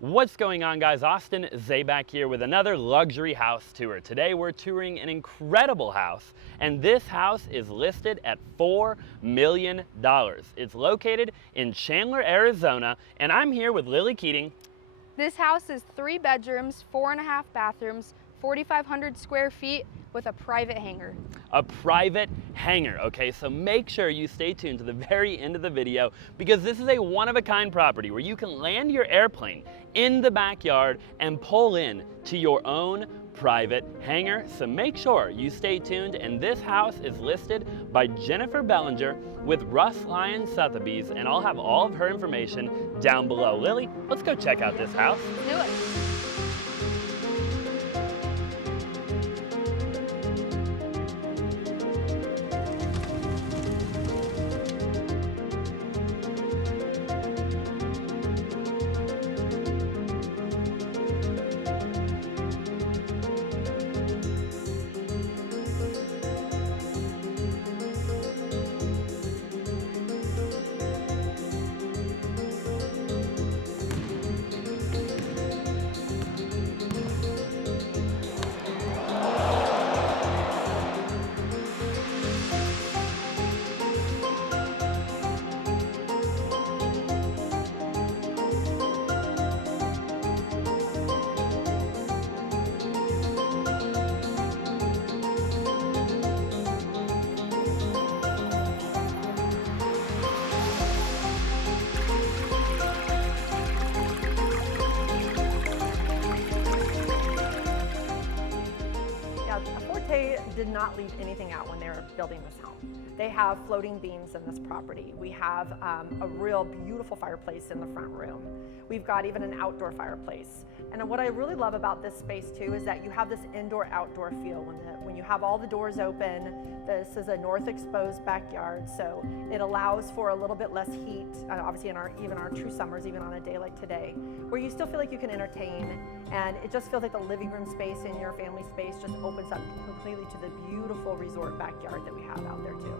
What's going on, guys? Austin Zabak here with another luxury house tour. Today we're touring an incredible house, and this house is listed at $4 million. It's located in Chandler, Arizona, and I'm here with Lily Keating. This house is 3 bedrooms, 4.5 bathrooms, 4,500 square feet with a private hangar. A private hangar, okay? So make sure you stay tuned to the very end of the video because this is a one-of-a-kind property where you can land your airplane in the backyard and pull in to your own private hangar. So make sure you stay tuned, and this house is listed by Jennifer Bellinger with Russ Lyon Sotheby's, and I'll have all of her information down below. Lily, let's go check out this house. Do it. Forte did not leave anything out when they were building this home. They have floating beams in this property. We have a real beautiful fireplace in the front room. We've got even an outdoor fireplace. And what I really love about this space too is that you have this indoor-outdoor feel. When you have all the doors open, this is a north exposed backyard, so it allows for a little bit less heat, obviously in even our true summers, even on a day like today, where you still feel like you can entertain, and it just feels like the living room space in your family space just opens up completely to the beautiful resort backyard that we have out there too.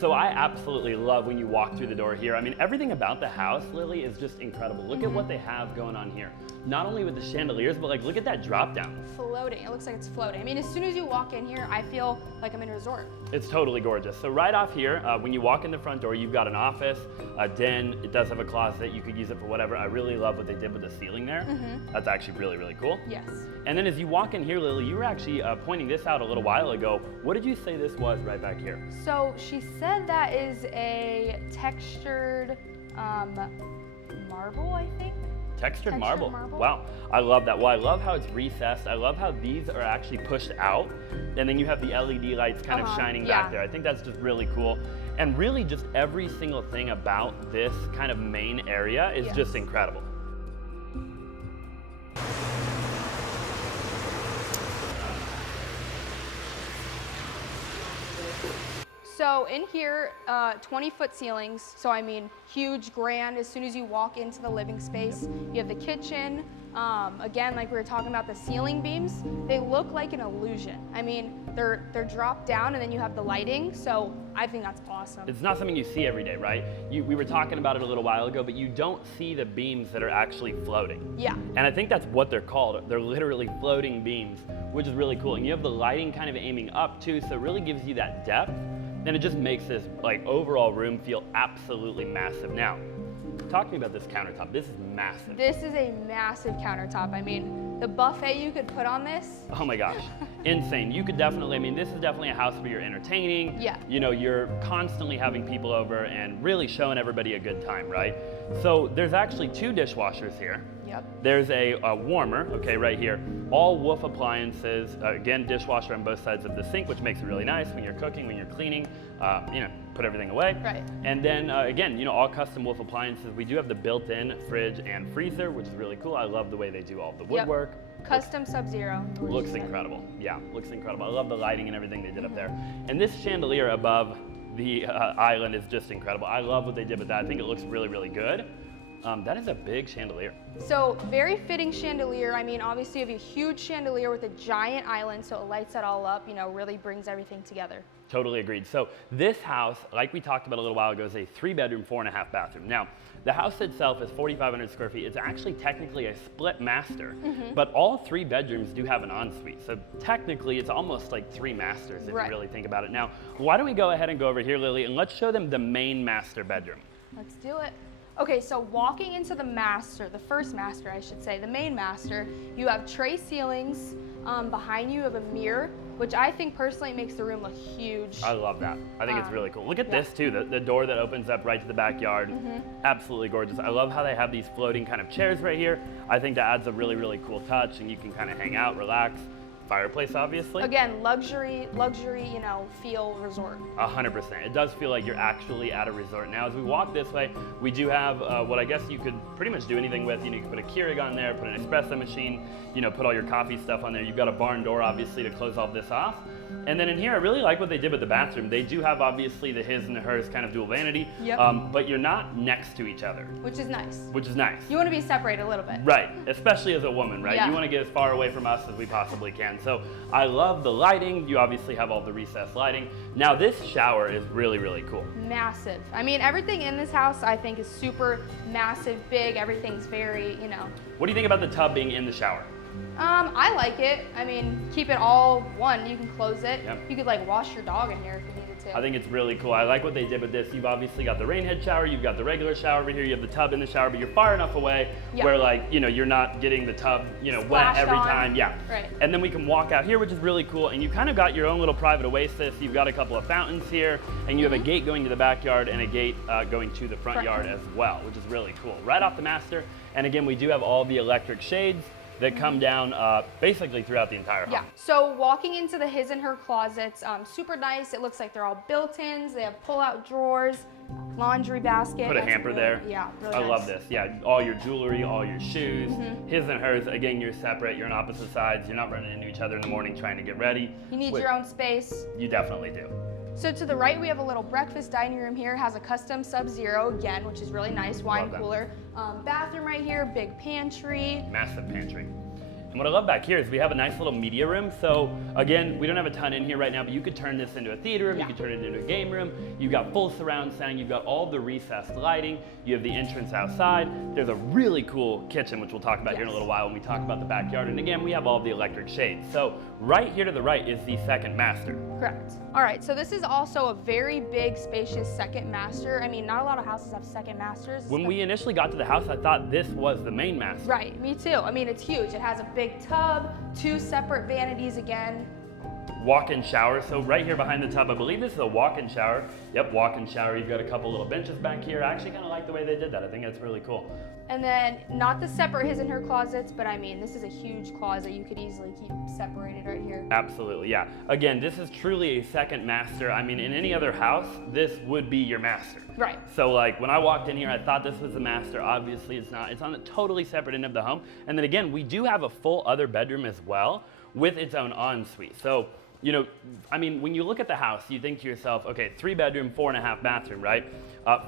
So I absolutely love when you walk through the door here. I mean, everything about the house, Lily, is just incredible. Look at what they have going on here. Not only with the chandeliers, but like, look at that drop down. Floating, it looks like it's floating. I mean, as soon as you walk in here, I feel like I'm in a resort. It's totally gorgeous. So right off here, when you walk in the front door, you've got an office, a den. It does have a closet. You could use it for whatever. I really love what they did with the ceiling there. That's actually really, really cool. Yes. And then as you walk in here, Lily, you were actually pointing this out a little while ago. What did you say this was right back here? So she said that is a textured marble, I think. Textured marble. Wow, I love that. Well, I love how it's recessed. I love how these are actually pushed out, and then you have the LED lights kind of shining back there. I think that's just really cool. And really just every single thing about this kind of main area is just incredible. So in here, 20-foot ceilings. So I mean, huge, grand. As soon as you walk into the living space, you have the kitchen. Again, like we were talking about the ceiling beams, they look like an illusion. I mean, they're dropped down and then you have the lighting. So I think that's awesome. It's not something you see every day, right? We were talking about it a little while ago, but you don't see the beams that are actually floating. Yeah. And I think that's what they're called. They're literally floating beams, which is really cool. And you have the lighting kind of aiming up too, so it really gives you that depth. And it just makes this like overall room feel absolutely massive. Now, talk to me about this countertop. This is massive. This is a massive countertop. I mean, the buffet you could put on this. Oh my gosh, insane. You could definitely, I mean, this is definitely a house where you're entertaining. Yeah. You know, you're constantly having people over and really showing everybody a good time, right? So there's actually 2 dishwashers here. Yep. There's a warmer, okay, right here. All Wolf appliances, again, dishwasher on both sides of the sink, which makes it really nice when you're cooking, when you're cleaning, you know, put everything away. Right. And then, again, you know, all custom Wolf appliances. We do have the built-in fridge and freezer, which is really cool. I love the way they do all the woodwork. Custom Sub-Zero. Looks incredible. Yeah, looks incredible. I love the lighting and everything they did up there. And this chandelier above the island is just incredible. I love what they did with that. I think it looks really, really good. That is a big chandelier. So very fitting chandelier. I mean, obviously you have a huge chandelier with a giant island, so it lights it all up, you know, really brings everything together. Totally agreed. So this house, like we talked about a little while ago, is a 3-bedroom, 4.5 bathroom. Now, the house itself is 4,500 square feet. It's actually technically a split master, but all 3 bedrooms do have an ensuite. So technically, it's almost like 3 masters if you really think about it. Now, why don't we go ahead and go over here, Lily, and let's show them the main master bedroom. Let's do it. Okay, so walking into the master, the first master, I should say, the main master, you have tray ceilings. Behind you have a mirror, which I think personally makes the room look huge. I love that. I think it's really cool. Look at this too, the door that opens up right to the backyard. Absolutely gorgeous. I love how they have these floating kind of chairs right here. I think that adds a really, really cool touch, and you can kind of hang out, relax. Fireplace, obviously. Again, luxury, you know, feel resort. 100%. It does feel like you're actually at a resort. Now, as we walk this way, we do have what I guess you could pretty much do anything with. You know, you can put a Keurig on there, put an espresso machine, you know, put all your coffee stuff on there. You've got a barn door, obviously, to close all this off. And then in here, I really like what they did with the bathroom. They do have, obviously, the his and the hers kind of dual vanity, but you're not next to each other. Which is nice. Which is nice. You want to be separated a little bit. Right, especially as a woman, right? Yeah. You want to get as far away from us as we possibly can. So I love the lighting. You obviously have all the recessed lighting. Now this shower is really, really cool. Massive. I mean, everything in this house I think is super massive, big. Everything's very, you know. What do you think about the tub being in the shower? I like it. I mean, keep it all one. You can close it. Yep. You could like wash your dog in here if you needed to. I think it's really cool. I like what they did with this. You've obviously got the rain head shower, you've got the regular shower over here, you have the tub in the shower, but you're far enough away where, like, you know, you're not getting the tub, you know, wet every time. Yeah. Right. And then we can walk out here, which is really cool. And you kind of got your own little private oasis. You've got a couple of fountains here, and you have a gate going to the backyard and a gate going to the front yard as well, which is really cool. Right off the master. And again, we do have all the electric shades that come down basically throughout the entire home. Yeah, so walking into the his and her closets, super nice. It looks like they're all built-ins. They have pull-out drawers, laundry basket. Put a hamper there. Yeah, really I nice. love this. Yeah, all your jewelry, all your shoes, his and hers. Again, you're separate. You're on opposite sides. You're not running into each other in the morning trying to get ready. You need your own space. You definitely do. So to the right, we have a little breakfast dining room here. It has a custom Sub-Zero again, which is really nice. Wine cooler. Bathroom right here, big pantry. Massive pantry. And what I love back here is we have a nice little media room. So again, we don't have a ton in here right now, but you could turn this into a theater room, you could turn it into a game room. You've got full surround sound, you've got all the recessed lighting, you have the entrance outside. There's a really cool kitchen, which we'll talk about here in a little while when we talk about the backyard. And again, we have all the electric shades. So right here to the right is the second master. Correct. All right, so this is also a very big, spacious second master. I mean, not a lot of houses have second masters. When we initially got to the house, I thought this was the main master. Right, me too. I mean, it's huge. It has a big tub, 2 separate vanities again. Walk-in shower. So right here behind the tub, I believe this is a walk-in shower. Yep, walk-in shower. You've got a couple little benches back here. I actually kind of like the way they did that. I think that's really cool. And then not the separate his and her closets, but I mean, this is a huge closet. You could easily keep separated right here. Absolutely, yeah. Again, this is truly a second master. I mean, in any other house, this would be your master. Right. So like when I walked in here, I thought this was the master. Obviously it's not. It's on a totally separate end of the home. And then again, we do have a full other bedroom as well with its own ensuite. So, you know, I mean, when you look at the house, you think to yourself, okay, 3 bedroom, 4.5 bathroom, right?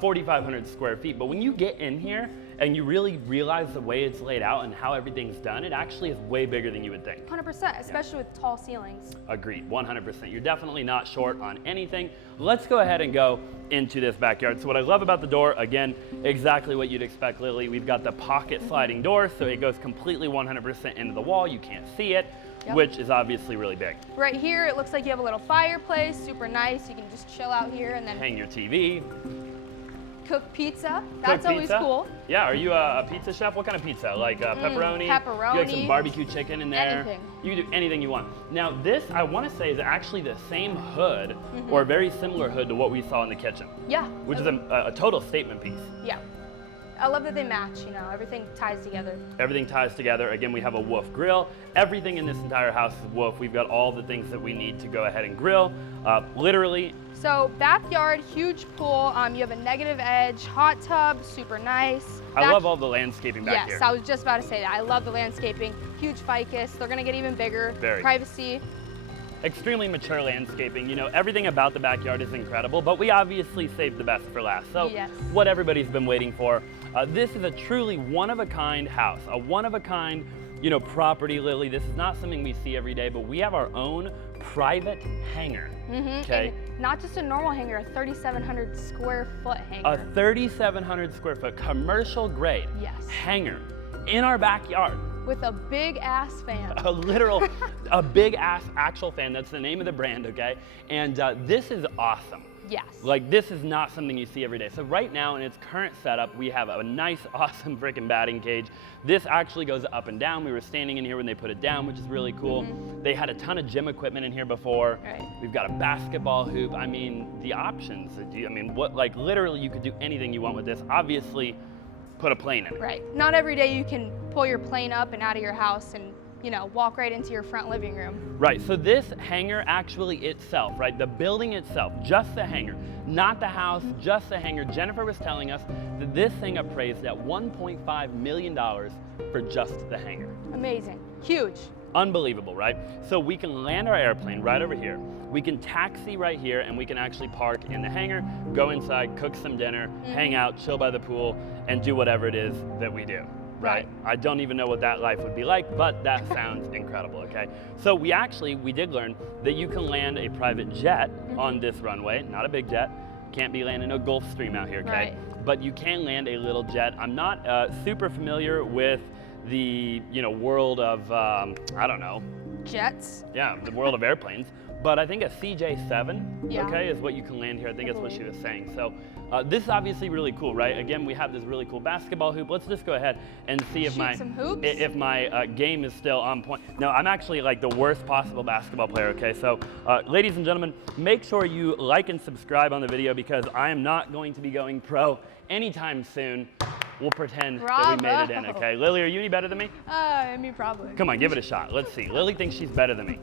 4,500 square feet. But when you get in here and you really realize the way it's laid out and how everything's done, it actually is way bigger than you would think. 100%, especially with tall ceilings. Agreed, 100%. You're definitely not short on anything. Let's go ahead and go into this backyard. So what I love about the door, again, exactly what you'd expect, Lily. We've got the pocket sliding door, so it goes completely 100% into the wall. You can't see it. Yep. Which is obviously really big. Right here, it looks like you have a little fireplace, super nice. You can just chill out here and then hang your TV. Cook pizza. That's always cool. Yeah, are you a pizza chef? What kind of pizza? Like pepperoni? Pepperoni. You like some barbecue chicken in there? Anything. You can do anything you want. Now this, I want to say, is actually the same hood or a very similar hood to what we saw in the kitchen. Yeah. Which is a total statement piece. Yeah. I love that they match, you know, everything ties together. Everything ties together. Again, we have a Wolf grill. Everything in this entire house is Wolf. We've got all the things that we need to go ahead and grill, literally. So backyard, huge pool. You have a negative edge, hot tub, super nice. I love all the landscaping back here. Yes, I was just about to say that. I love the landscaping. Huge ficus. They're gonna get even bigger. Very. Privacy. extremely mature landscaping. You know, everything about the backyard is incredible, but we obviously saved the best for last. So Yes. what everybody's been waiting for. This is a truly one-of-a-kind house, a one-of-a-kind, you know, property, Lily. This is not something we see every day, but we have our own private hangar. Okay. And not just a normal hangar, a 3,700 square foot hangar. A 3,700 square foot commercial grade Yes. hangar in our backyard. With a big ass fan. A literal, a big ass actual fan. That's the name of the brand, okay? And this is awesome. Yes. Like, this is not something you see every day. So right now in its current setup, we have a nice, awesome freaking batting cage. This actually goes up and down. We were standing in here when they put it down, which is really cool. They had a ton of gym equipment in here before. Right. We've got a basketball hoop. I mean, the options. I mean, what, like, literally you could do anything you want with this. Obviously, put a plane in it. Right. Not every day you can pull your plane up and out of your house and, you know, walk right into your front living room. Right, so this hangar actually itself, right, the building itself, just the hangar, not the house, just the hangar. Jennifer was telling us that this thing appraised at $1.5 million for just the hangar. Amazing. Huge. Unbelievable, right? So we can land our airplane right over here. We can taxi right here, and we can actually park in the hangar, go inside, cook some dinner, hang out, chill by the pool, and do whatever it is that we do. Right. I don't even know what that life would be like, but that sounds incredible, okay? So we did learn that you can land a private jet on this runway, not a big jet. Can't be landing a Gulfstream out here, okay? Right. But you can land a little jet. I'm not super familiar with the, you know, world of, I don't know. Jets. Yeah, the world of airplanes. But I think a CJ7, Yeah. okay, is what you can land here. I think that's what she was saying. So this is obviously really cool, right? Again, we have this really cool basketball hoop. Let's just go ahead and see if Shoot some hoops? if my game is still on point. No, I'm actually like the worst possible basketball player, okay? So ladies and gentlemen, make sure you like and subscribe on the video because I am not going to be going pro anytime soon. We'll pretend that we made it in, Bravo. okay? Lily, are you any better than me? I mean, probably. Come on, give it a shot. Let's see. Lily thinks she's better than me.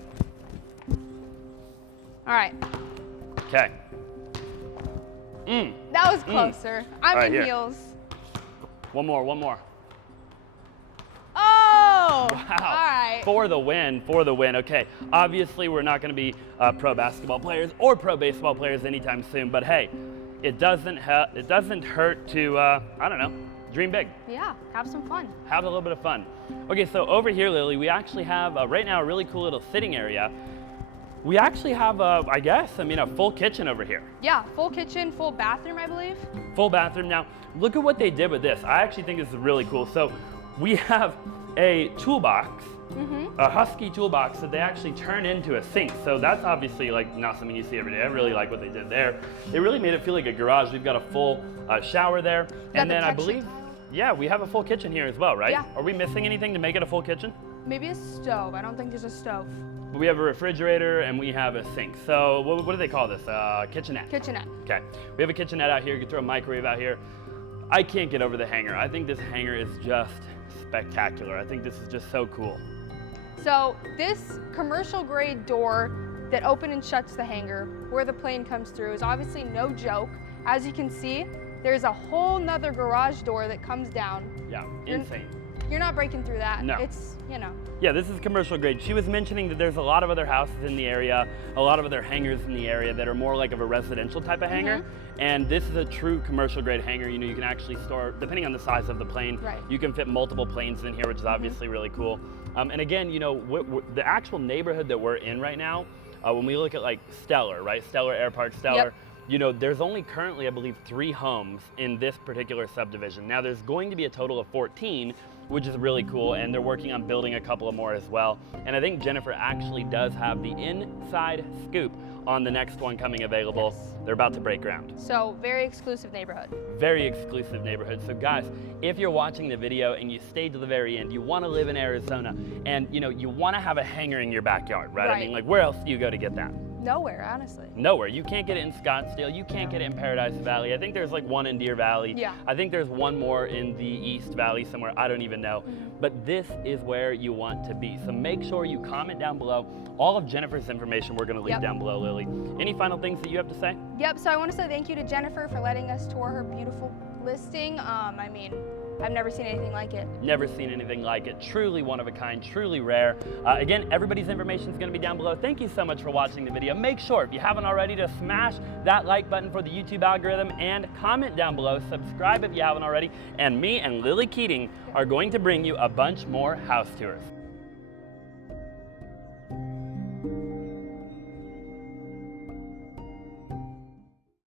All right. Okay. That was closer. I'm All right, in here. heels. One more. Oh! Wow. All right. For the win. Okay. Obviously, we're not going to be pro basketball players or pro baseball players anytime soon, but hey, it doesn't hurt to, I don't know, dream big. Yeah, have some fun. Have a little bit of fun. Okay, so over here, Lily, we actually have, right now, a really cool little sitting area. We actually have, a full kitchen over here. Yeah, full kitchen, full bathroom, I believe. Full bathroom. Now, look at what they did with this. I actually think this is really cool. So we have a toolbox, a Husky toolbox that they actually turn into a sink. So that's obviously like not something you see every day. I really like what they did there. They really made it feel like a garage. We've got a full shower there. And the then I texture believe, yeah, we have a full kitchen here as well, right? Yeah. Are we missing anything to make it a full kitchen? Maybe a stove. I don't think there's a stove. We have a refrigerator and we have a sink. So what do they call this? Kitchenette. Kitchenette. Okay, we have a kitchenette out here. You can throw a microwave out here. I can't get over the hangar. I think this hangar is just spectacular. I think this is just so cool. So this commercial grade door that opens and shuts the hangar where the plane comes through is obviously no joke. As you can see, there's a whole nother garage door that comes down. Yeah, insane. You're not breaking through that. No. It's, you know. Yeah, this is commercial grade. She was mentioning that there's a lot of other houses in the area, a lot of other hangars in the area that are more like of a residential type of hangar. And this is a true commercial grade hangar. You know, you can actually store, depending on the size of the plane, Right. you can fit multiple planes in here, which is obviously really cool. And again, you know, the actual neighborhood that we're in right now, when we look at like Stellar, right? Stellar Air Park, Stellar. Yep. You know, there's only currently, I believe, 3 homes in this particular subdivision. Now, there's going to be a total of 14, which is really cool, and they're working on building a couple of more as well. And I think Jennifer actually does have the inside scoop on the next one coming available. Yes. They're about to break ground. So very exclusive neighborhood. Very exclusive neighborhood. So guys, if you're watching the video and you stayed to the very end, you want to live in Arizona, and you know, you want to have a hangar in your backyard, right? I Right. mean, like, where else do you go to get that? Nowhere, honestly. Nowhere. You can't get it in Scottsdale. You can't get it in Paradise Valley. I think there's like one in Deer Valley. Yeah. I think there's one more in the East Valley somewhere. I don't even know. But this is where you want to be. So make sure you comment down below. All of Jennifer's information we're going to leave Yep. down below, Lily. Any final things that you have to say? Yep, so I want to say thank you to Jennifer for letting us tour her beautiful listing. I mean, I've never seen anything like it. Never seen anything like it. Truly one of a kind, truly rare. Again, everybody's information is going to be down below. Thank you so much for watching the video. Make sure, if you haven't already, to smash that like button for the YouTube algorithm and comment down below. Subscribe if you haven't already. And me and Lily Keating are going to bring you a bunch more house tours.